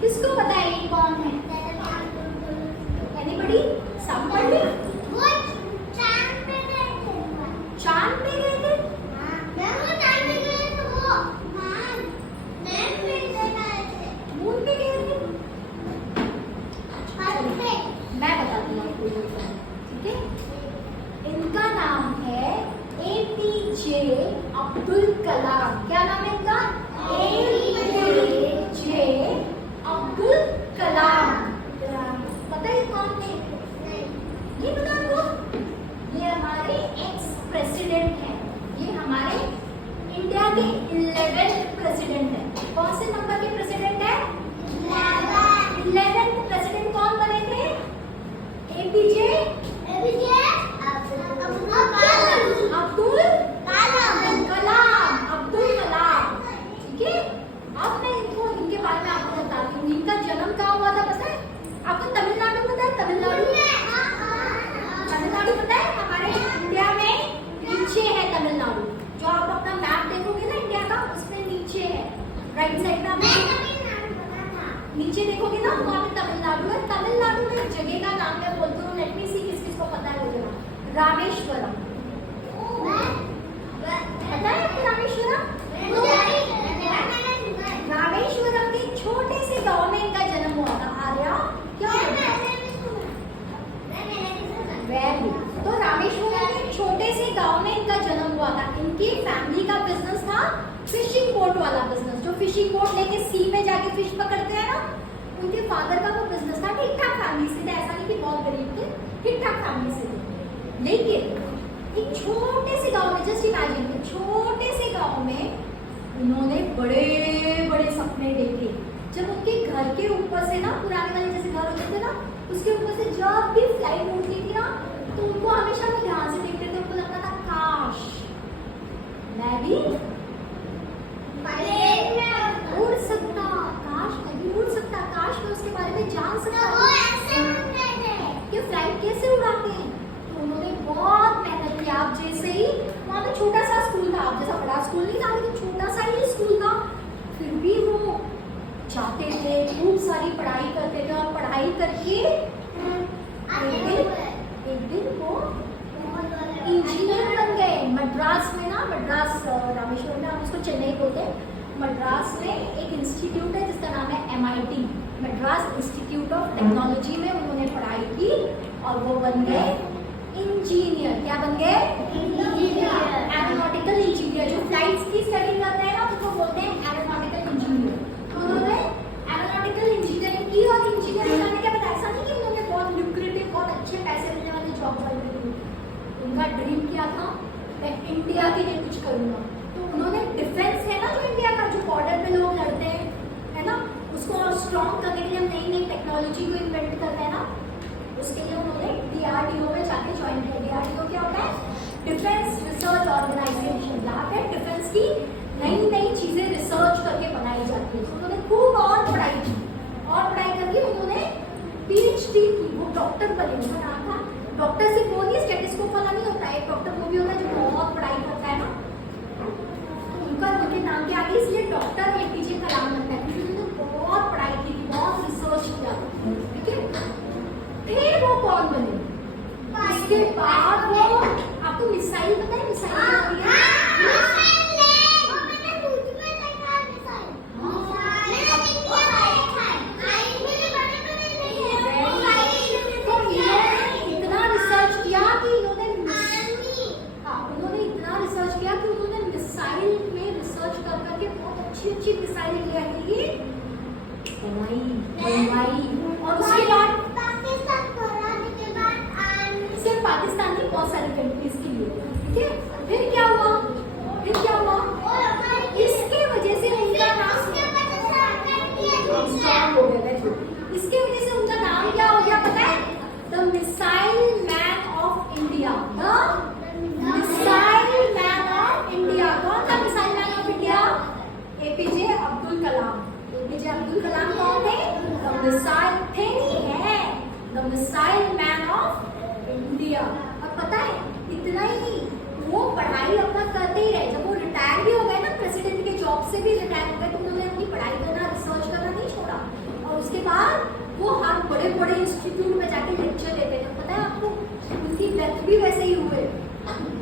किसको पता है ये कौन है? एनीबॉडी? सब पढ़ लिया? वो चांद पे गए थे। चांद पे गए थे? वो चांद पे गए तो वो मैप पे गए थे। मून पे गए थे? मैं बताती हूँ आपको, ठीक है? इनका नाम है एपीजे अब्दुल कलाम। क्या नाम है इनका? एपीजे अब्दुल कलाम। पता है कौन थे? नहीं पता आपको? ये हमारे एक्स प्रेसिडेंट हैं। ये हमारे इंडिया के 11th प्रेसिडेंट हैं। कौन से नंबर के प्रेसिडेंट है? 11th प्रेसिडेंट कौन बने थे? एपीजे अब्दुल कलाम। अब्दुल कलाम, ठीक है? अब मैं इनको इनके बारे में आपको बताती हूँ। इनका जन्म कहाँ हुआ था पता है आपको? तमिलनाडु पता है? तमिलनाडु पता है? हमारे इंडिया में नीचे है तमिलनाडु। जो आप अपना मैप देखोगे ना इंडिया का, उसमें नीचे है, राइट साइड में आप नीचे देखोगे ना, वहाँ पे तमिलनाडु है। तमिलनाडु में एक जगह का नाम मैं बोलती हूँ, लेट मी सी किस किस को पता है वो जगह। रामेश्वरम। पता है आपको रामेश्वरम? रामेश्वरम के छोटे से गांव में इनका जन्म हुआ था। आर्या क्या? वेरी। तो रामेश्वरम के छोटे से गांव में इनका जन्म हुआ था। इनकी फैमिली का बिजनेस था फिशिंग बोट वाला बिजनेस। जो फिशिंग बोट लेके सी में जाके फिश पकड़ते हैं ना, उनके फादर का वो बिजनेस था। ठीक ठाक फैमिली से थे, ऐसा नहीं कि बहुत गरीब थे, ठीक ठाक फैमिली से थे। लेकिन एक छोटे से गांव में, जस्ट इमेजिन, छोटे से गांव में उन्होंने बड़े बड़े सपने देखे। जब उनके घर के ऊपर से ना, पुराने वाले जैसे घर होते थे ना, उसके ऊपर से जब भी फ्लाइट उड़ती थी ना, तो उनको हमेशा वो ध्यान से देखते थे। उनको लगता था काश मैं भी उड़ सकता, काश मैं भी उड़ सकता, काश मैं उसके बारे में जान सकता कि फ्लाइट कैसे उड़ाते हैं। तो उन्होंने बहुत मेहनत की। आप जैसे ही, वहाँ पे छोटा सा स्कूल था, आप जैसा बड़ा स्कूल नहीं था, लेकिन छोटा सा ही स्कूल था, फिर भी वो जाते थे, खूब सारी पढ़ाई करते थे। और पढ़ाई करके एक दिन वो इंजीनियर बन गए। मद्रास में ना, मद्रास रामेश्वरम में, हम उसको चेन्नई बोलते हैं। मद्रास में एक इंस्टीट्यूट है जिसका नाम है MIT, Madras institute of technology में उन्होंने पढ़ाई की और वो बन गए इंजीनियर। क्या बन गए? Aeronautical engineer. जो फ्लाइट्स की स्टडी करते हैं ना, उसको बोलते हैं एरोनॉटिकल इंजीनियर। तो उन्होंने एरोनॉटिकल इंजीनियरिंग की और इंजीनियरिंग करने के बाद ऐसा नहीं कि उन्होंने बहुत ल्यूक्रेटिव, बहुत अच्छे पैसे मिलने वाले जॉब कर ली। उनका ड्रीम क्या था? मैं इंडिया के लिए कुछ करूँगा। तो उन्होंने डिफेंस है ना, जो इंडिया का, जो बॉर्डर पे लोग लड़ते हैं, है ना, उसको और स्ट्रॉन्ग करने के लिए हम नई नई टेक्नोलॉजी को इन्वेंट करते हैं ना, उसके लिए उन्होंने DRDO में जाके ज्वाइन किया। DRDO क्या होता है? डिफेंस रिसर्च ऑर्गेनाइजेशन, जहाँ पे डिफेंस की नई नई चीजें रिसर्च करके बनाई जाती है। तो उन्होंने खूब और पढ़ाई की, और पढ़ाई करके उन्होंने PhD की। वो डॉक्टर बने। उनका नाम था डॉक्टर। सिर्फ वो नहीं, स्टेथोस्कोप वाला नहीं होता है, एक डॉक्टर वो भी होता है जो बहुत पढ़ाई करता है ना। उनके नाम के आगे इसलिए डॉक्टर APJ कलाम लगता है, क्योंकि उन्होंने बहुत पढ़ाई की थी, बहुत रिसर्च किया। ठीक है? फिर वो कौन बने? इसके बाद वो, आपको मिसाइल पता है? मिसाइल क्या होती है? इतना रिसर्च किया कि उन्होंने इतना रिसर्च किया कि उन्होंने मिसाइल में रिसर्च कर करके बहुत अच्छी अच्छी मिसाइल इंडिया के लिए बनवाई। और उसके बाद सिर्फ पाकिस्तान नहीं, बहुत सारी कंट्रीज के लिए। ठीक है? फिर क्या हुआ? इसके वजह से उनका नाम हो गया। इसके वजह से उनका नाम क्या हो गया पता है? The missile man of India. The missile man of India. कौन था missile man of India? APJ Abdul Kalam. APJ Abdul Kalam कौन थे? द मिसाइल थे, नहीं है, the missile man of India. और पता है, इतना ही नहीं, वो पढ़ाई अपना करते ही रहे। जब वो रिटायर भी हो गए ना प्रेसिडेंट के जॉब से भी रिटायर हो गए तो उन्होंने अपनी पढ़ाई करना, रिसर्च करना नहीं छोड़ा, और उसके बाद वो हर बड़े बड़े इंस्टीट्यूट में जाके लेक्चर देते थे। पता है आपको, उनकी डेथ भी वैसे ही हुए,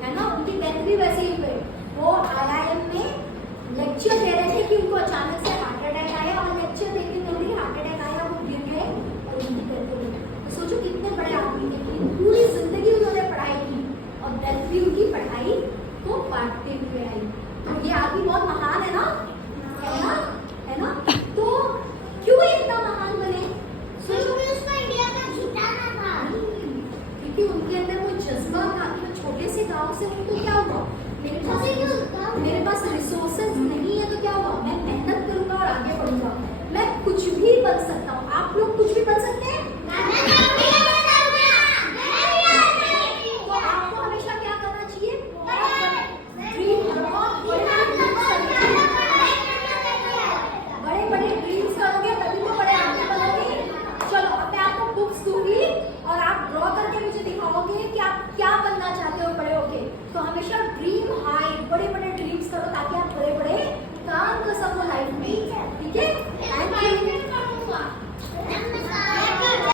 है ना, उनकी डेथ भी वैसे ही हुए। वो IIM में लेक्चर दे रहे थे कि उनको अचानक से हार्ट अटैक आया, और लेक्चर देते देते हार्ट अटैक आया, वो गिर गए और उनकी डेथ हो गई। तो सोचो कितने बड़े आदमी थे, पूरी जिंदगी उन्होंने पढ़ाई की और डेथ भी उनकी पढ़ाई को बांटते हुए आई। तो ये आदमी बहुत महान है ना, है ना, है ना। तो क्यों ये इतना महान बने? सोचो, उसको इंडिया का जिताना था। क्योंकि उनके अंदर वो जज्बा था कि वो छोटे से गांव से, उनको क्या हुआ, मेरे पास रिसोर्सेज नहीं है तो क्या हुआ, मैं मेहनत करूंगा और आगे बढ़ूंगा, मैं कुछ भी बन सकता हूँ। आप लोग कुछ भी बन सकते हैं? तो आपको हमेशा क्या करना चाहिए? बड़े बड़े ड्रीम्स करोगे तभी तो बड़े आदमी बनोगे। चलो, अब मैं आपको बुक्स दूंगी और आप ड्रॉ करके मुझे दिखाओगे कि आप क्या बनना चाहते हो बड़े होके। तो हमेशा ड्रीम हाई, बड़े बड़े ड्रीम्स करो ताकि आप बड़े बड़े काम कर सको लाइफ में। ठीक है, थैंक यू।